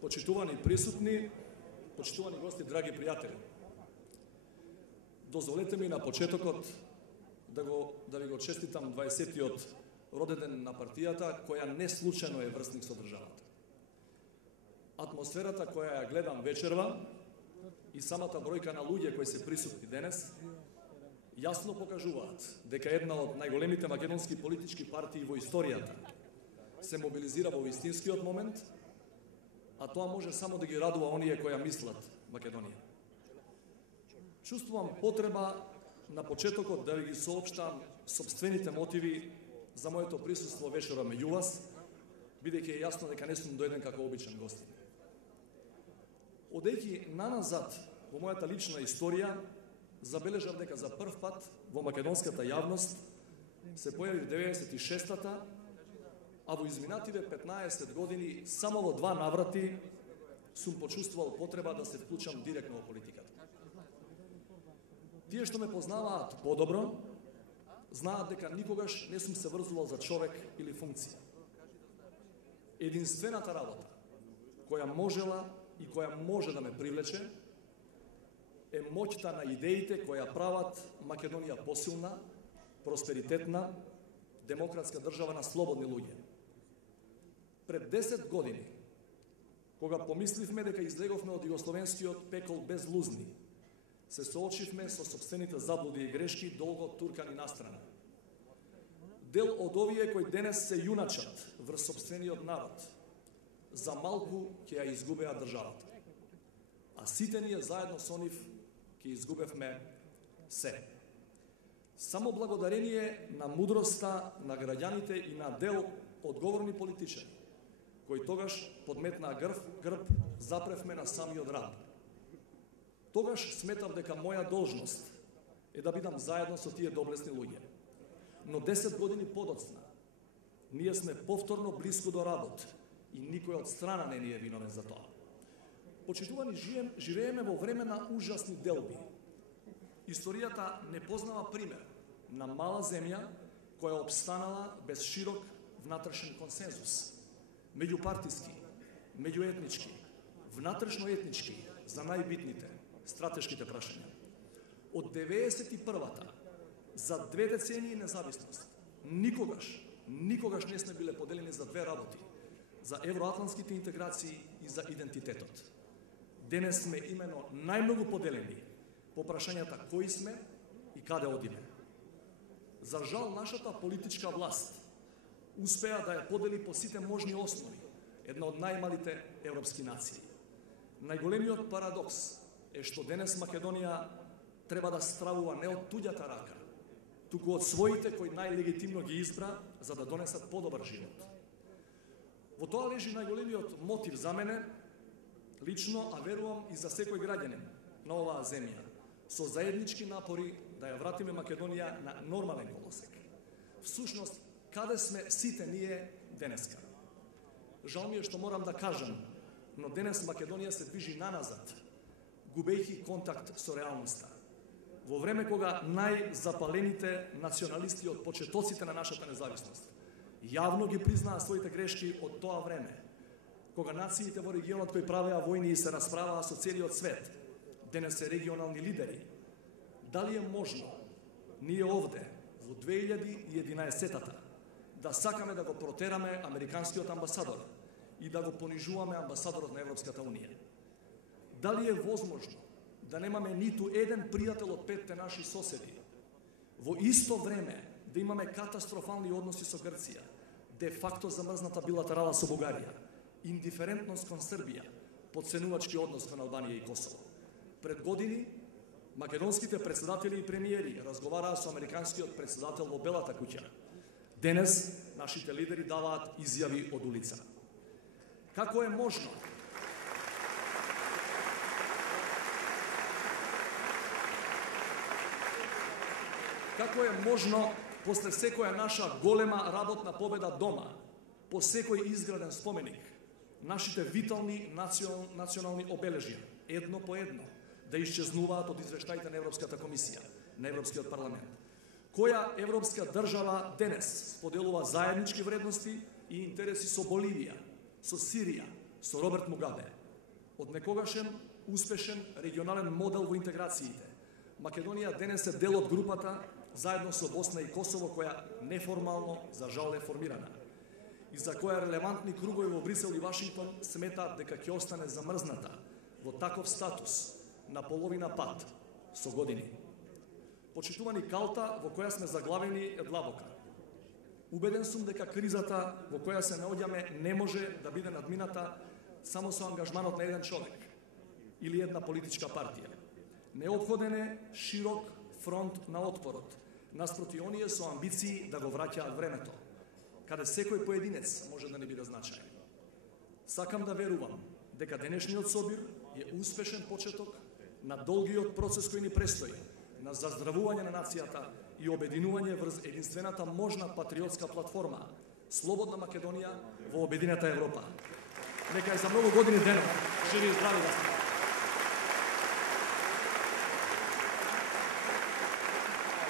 Почитувани присутни, почитувани гости, драги пријатели. Дозволете ми на почетокот да ви го честитам 20-тиот роденден на партијата, која не случајно е врсник со државата. Атмосферата која ја гледам вечерва и самата бројка на луѓе кои се присутни денес јасно покажуваат дека една од најголемите македонски политички партии во историјата се мобилизира во вистинскиот момент, а тоа може само да ги радува оние кои ја мислат Македонија. Чувствувам потреба на почетокот да ви ги соопштам сопствените мотиви за моето присуство вечерва меѓу вас, бидејќи е јасно дека не сум дојден како обичен гост. Одејќи наназад во мојата лична историја, забележав дека за прв пат во македонската јавност се појави 96-та, а во изминативе 15 години само во 2 наврати сум почувствувал потреба да се вклучам директно во политиката. Тие што ме познаваат подобро, знаат дека никогаш не сум се врзувал за човек или функција. Единствената работа која можела и која може да ме привлече е моќта на идеите која прават Македонија посилна, просперитетна, демократска држава на слободни луѓе. Пред 10 години, кога помисливме дека излеговме од југословенскиот пекол без лузни, се соочивме со сопствените заблуди и грешки долго туркани настрана. Дел од овие кои денес се јуначат врз сопствениот народ, за малку ќе ја изгубеа државата. А сите ние заедно со нив ќе изгубевме се. Само благодарение на мудроста на граѓаните и на дел одговорни политичари, кои тогаш подметнаа грб, запревме на самиот рад. Тогаш сметав дека моја должност е да бидам заедно со тие доблесни луѓе. Но 10 години подоцна, ние сме повторно блиску до работ и никој од страна не ни е виновен за тоа. Почитувани, живееме во време на ужасни делби. Историјата не познава пример на мала земја која обстанала без широк внатрешен консензус, меѓупартиски, меѓуетнички, внатрешноетнички, за најбитните, стратешките прашања. Од 91-та, за 2 децении независност, никогаш не сме биле поделени за 2 работи, за евроатлантските интеграции и за идентитетот. Денес сме именно најмногу поделени по прашањата кои сме и каде одиме. За жал, нашата политичка власт успеа да ја подели по сите можни основи една од најмалите европски нации. Најголемиот парадокс е што денес Македонија треба да стравува не од туѓата рака, туку од своите кои најлегитимно ги избра за да донесат подобар живот. Во тоа лежи најголемиот мотив за мене, лично, а верувам и за секој граѓанин на оваа земја, со заеднички напори да ја вратиме Македонија на нормален колосек. Всушност, каде сме сите ние денеска? Жал ми е што морам да кажам, но денес Македонија се движи наназад, губејќи контакт со реалноста. Во време кога најзапалените националисти од почетоците на нашата независност јавно ги признаа своите грешки од тоа време, кога нациите во регионот кои правеа војни и се расправаа со целиот свет, денес се регионални лидери. Дали е можно ние овде во 2011-та да сакаме да го протераме американскиот амбасадор и да го понижуваме амбасадорот на Европската Унија? Дали е возможно да немаме ниту еден пријател од 5 наши соседи? Во исто време да имаме катастрофални односи со Грција, де факто замрзната билатерала со Бугарија, индиферентност кон Србија, потценувачки однос кон Албанија и Косово. Пред години македонските председатели и премиери разговараа со американскиот председател во Белата куќа. Денес нашите лидери даваат изјави од улица. Како е можно после секоја наша голема работна победа дома, по секој изграден споменик, нашите витални национални обележја, едно по едно, да исчезнуваат од извештаите на Европската комисија, на Европскиот парламент. Која европска држава денес споделува заеднички вредности и интереси со Боливија, со Сирија, со Роберт Мугабе? Од некогашен успешен регионален модел во интеграциите, Македонија денес е дел од групата заедно со Босна и Косово, која неформално, за жал, е формирана и за која релевантни кругови во Брисел и Вашингтон сметаат дека ќе остане замрзната во таков статус на половина пат со години. Почитувани калта во која сме заглавени е длабока. Убеден сум дека кризата во која се наоѓаме не може да биде надмината само со ангажманот на еден човек или една политичка партија. Неопходен е широк фронт на отпорот наспроти оние со амбиции да го враќаат времето, каде секој поединец може да не биде значаен. Сакам да верувам дека денешниот собир е успешен почеток на долгиот процес кој ни престои, на заздравување на нацијата и обединување врз единствената можна патриотска платформа, Слободна Македонија во обединета Европа. Нека е за многу години денот. Живи и здрави да сте.